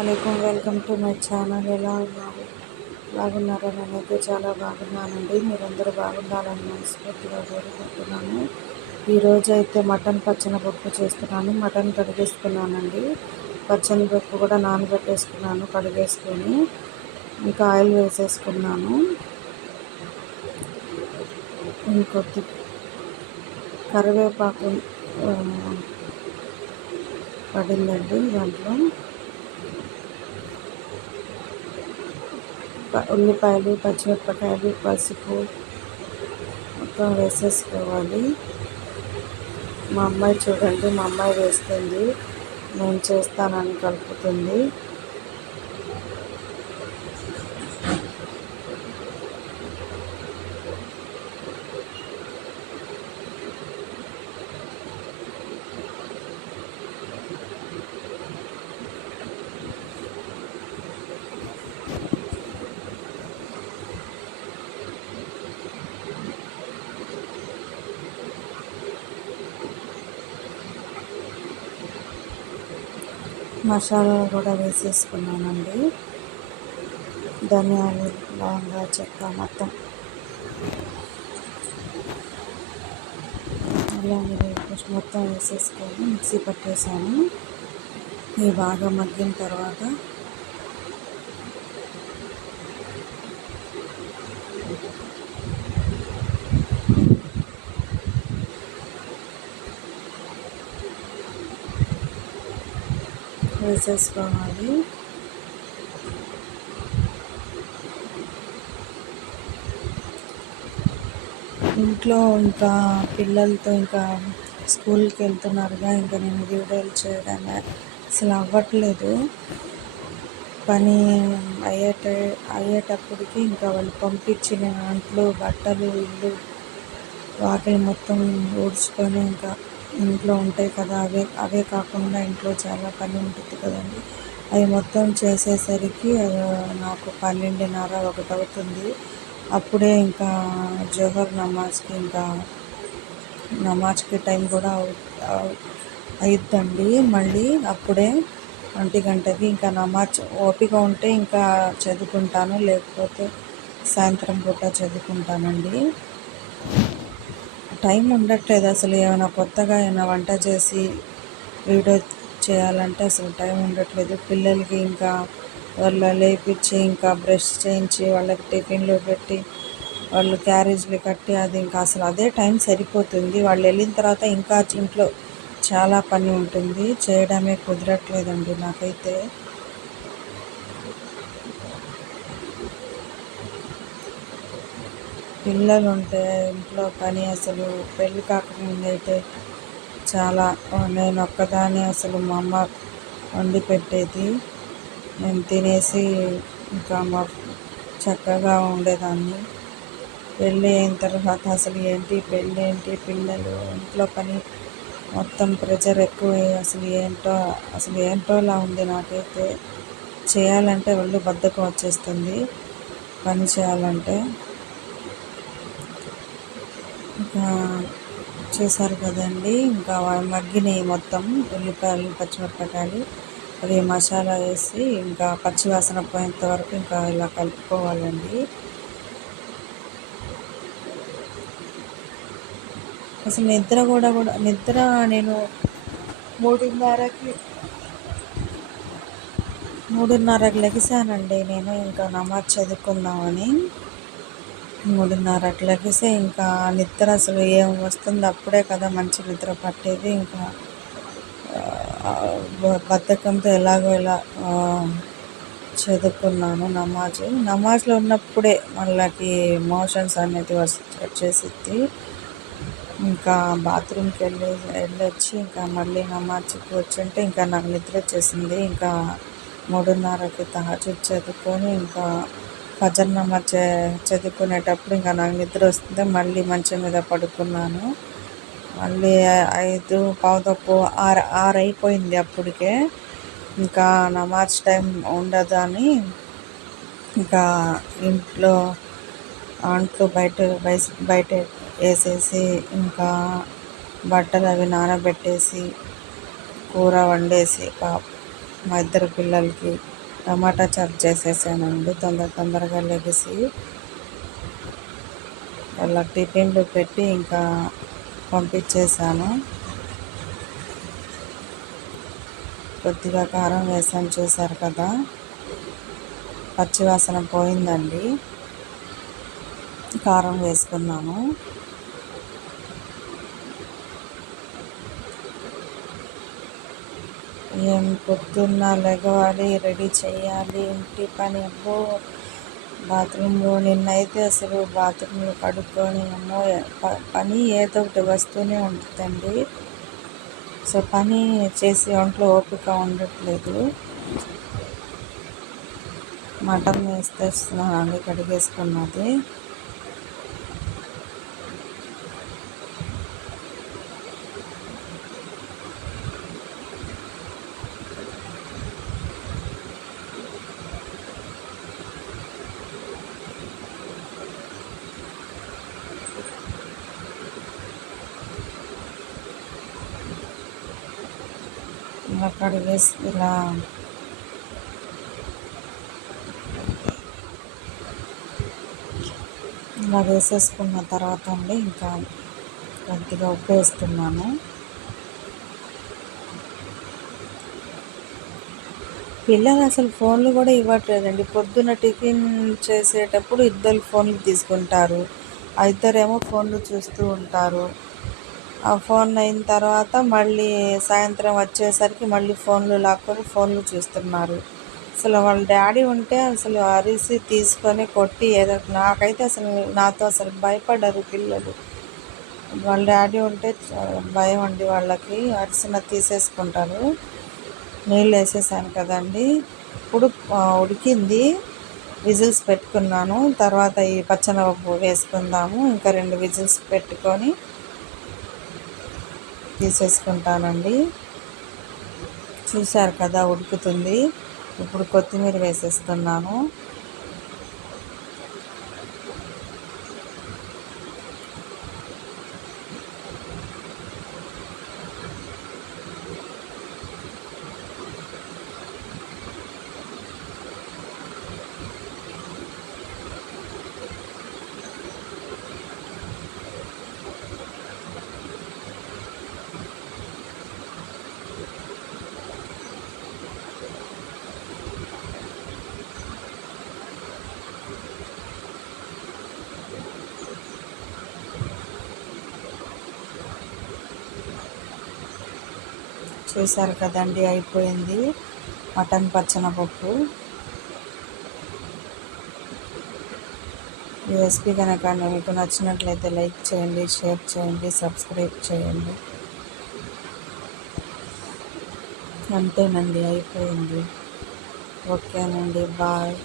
అస్సలాముఅలైకుం, welcome to my channel. ఎలా ఉన్నారు? బాగున్నారా? నేనైతే చాలా బాగున్నానండి. మీరందరూ బాగుండాలని మనస్ఫూర్తిగా కోరుకుంటున్నాను. ఈరోజు అయితే మటన్ పచ్చనపప్పు చేస్తున్నాను. మటన్ కడిగేసుకున్నానండి. పచ్చనిపప్పు కూడా నానబెట్టేసుకున్నాను కడిగేసుకొని. ఇంకా ఆయిల్ వేసేసుకున్నాను. ఇంకొద్ది కరివేపాకు పడిందండి దాంట్లో. ఉల్లిపాయలు, పచ్చిమిరపకాయలు, పసుపు మొత్తం వేసేసుకోవాలి. మా అమ్మాయి చూడండి, మా అమ్మాయి వేస్తుంది, నేను చేస్తానని కలుపుతుంది. మసాలా కూడా వేసేసుకున్నానండి. ధనియాలు, లవంగా, చెక్క మొత్తం అల్లం పేస్ట్ మొత్తం వేసేసుకొని మిక్సీ పట్టేసాను. ఇవి బాగా మగ్గిన తర్వాత వేసేసుకోవాలి. ఇంట్లో ఇంకా పిల్లలతో ఇంకా స్కూల్కి వెళ్తున్నారుగా, ఇంకా నేను వీడియోలు చేయడానికి అసలు అవ్వట్లేదు. పని అయ్యేటప్పటికి ఇంకా వాళ్ళు పంపించిన అంట్లు, బట్టలు, ఇల్లు వాకిలి మొత్తం ఊడ్చుకొని ఇంకా ఇంట్లో ఉంటాయి కదా, అవే కాకుండా ఇంట్లో చాలా పని ఉంటుంది కదండి. అవి మొత్తం చేసేసరికి నాకు 12:30, 1 అవుతుంది. అప్పుడే ఇంకా జోహర్ నమాజ్కి టైం కూడా అయిద్దండి. మళ్ళీ అప్పుడే 1 గంటకి ఇంకా నమాజ్ ఓపిక ఉంటే ఇంకా చదువుకుంటాను, లేకపోతే సాయంత్రం పూట చదువుకుంటానండి. టైం ఉండట్లేదు అసలు. ఏమైనా కొత్తగా ఏమైనా వంట చేసి వీడియో చేయాలంటే అసలు టైం ఉండట్లేదు. పిల్లలకి ఇంకా వాళ్ళ లేపించి ఇంకా బ్రష్ చేయించి వాళ్ళకి టిఫిన్లు పెట్టి వాళ్ళు క్యారేజ్లు కట్టి అది ఇంకా అసలు అదే టైం సరిపోతుంది. వాళ్ళు వెళ్ళిన తర్వాత ఇంకా ఇంట్లో చాలా పని ఉంటుంది, చేయడమే కుదరట్లేదండి నాకైతే. పిల్లలు ఉంటే ఇంట్లో పని అసలు పెళ్ళి కాకముందు అయితే చాలా, నేను ఒక్కదాన్ని అసలు మా అమ్మ వండి పెట్టేది, నేను తినేసి ఇంకా చక్కగా ఉండేదాన్ని. పెళ్ళి అయిన తర్వాత అసలు ఏంటి పెళ్ళి ఏంటి, పిల్లలు, ఇంట్లో పని మొత్తం ప్రెజర్ ఎక్కువ. అసలు ఏంటోలా ఉంది నాకైతే. చేయాలంటే ఒళ్ళు బద్ధకం వచ్చేస్తుంది పని చేయాలంటే. ఇంకా చేశారు కదండి, ఇంకా మగ్గినాయి మొత్తం ఉల్లిపాయలు, పచ్చిమిరపకాయలు. అది మసాలా వేసి ఇంకా పచ్చివాసన పోయేంత వరకు ఇంకా ఇలా కలుపుకోవాలండి. అసలు నిద్ర నేను 3:30కి లెగిసానండి. నేను ఇంకా నమాజ్ చదువుకుందామని 3:30కి లెగిస్తే ఇంకా నిద్ర అసలు ఏం వస్తుంది, అప్పుడే కదా మంచి నిద్ర పట్టేది. ఇంకా బద్ధకంతో ఎలాగో ఇలా చదువుకున్నాను నమాజ్లో ఉన్నప్పుడే మళ్ళీ మోషన్స్ అనేది వచ్చేసిద్ది. ఇంకా బాత్రూమ్కి వెళ్ళొచ్చి ఇంకా మళ్ళీ నమాజ్కి వచ్చుంటే ఇంకా నాకు నిద్ర వచ్చేసింది. ఇంకా 3:30కి తహజ్జుద్ చదువుకొని ఇంకా ఫజర్ నమాజ్ చదువుకునేటప్పుడు ఇంకా నాకు నిద్ర వస్తుంది. మళ్ళీ మంచం మీద పడుకున్నాను. మళ్ళీ 5, 5:15, 6 అయిపోయింది అప్పటికే. ఇంకా నమాజ్ టైం ఉండదు అని ఇంకా ఇంట్లో అంట్లు బయట వేసేసి ఇంకా బట్టలు అవి నానబెట్టేసి కూర వండేసి మా ఇద్దరు పిల్లలకి టమాటా చారు చేసేసానండి. తొందరగా లెగిసి వాళ్ళ టిఫిన్లు పెట్టి ఇంకా పంపించేసాను. కొద్దిగా కారం వేసాను, చూసారు కదా, పచ్చివాసన పోయిందండి. కారం వేసుకున్నాను. ఏం పొద్దున్న లెగవాలి, రెడీ చేయాలి, ఇంటి పని. అబ్బో, బాత్రూంలో నిన్నైతే అసలు బాత్రూంలో కడుక్కొని అమ్మో పని ఏదో ఒకటి వస్తూనే ఉంటుందండి. సో పని చేసి ఒంట్లో ఓపిక ఉండట్లేదు. మటన్ వేస్తేస్తున్నానండి కడిగేసుకున్నది. ఇలా కడిగేసి ఇలా వేసేసుకున్న తర్వాత అండి ఇంకా కొద్దిగా ఉప్పు వేస్తున్నాను. పిల్లలు అసలు ఫోన్లు కూడా ఇవ్వట్లేదండి. పొద్దున్న టిఫిన్ చేసేటప్పుడు ఇద్దరు ఫోన్లు తీసుకుంటారు, ఆ ఇద్దరేమో ఫోన్లు చూస్తూ ఉంటారు. ఆ ఫోన్ అయిన తర్వాత మళ్ళీ సాయంత్రం వచ్చేసరికి మళ్ళీ ఫోన్లు లాక్కొని ఫోన్లు చూస్తున్నారు. అసలు వాళ్ళ డాడీ ఉంటే అసలు అరిసి తీసుకొని కొట్టి ఏదో, నాకైతే అసలు నాతో అసలు భయపడ్డారు పిల్లలు. వాళ్ళ డాడీ ఉంటే భయం అండి వాళ్ళకి, అరిసిన తీసేసుకుంటారు. నీళ్ళు వేసేసాను కదండి. ఇప్పుడు ఉడికింది, విజిల్స్ పెట్టుకున్నాను. తర్వాత ఈ పచ్చనపప్పు వేసుకుందాము. ఇంకా 2 విజిల్స్ పెట్టుకొని తీసేసుకుంటానండి. చూశారు కదా, ఉడుకుతుంది. ఇప్పుడు కొత్తిమీర వేసేస్తున్నాను. చూశారు కదండి, అయిపోయింది మటన్ పచ్చనపప్పు. ఈ రెసిపీ కనుక మీకు నచ్చినట్లయితే లైక్ చేయండి, షేర్ చేయండి, సబ్స్క్రైబ్ చేయండి. అంతేనండి, అయిపోయింది. ఓకేనండి, బాయ్.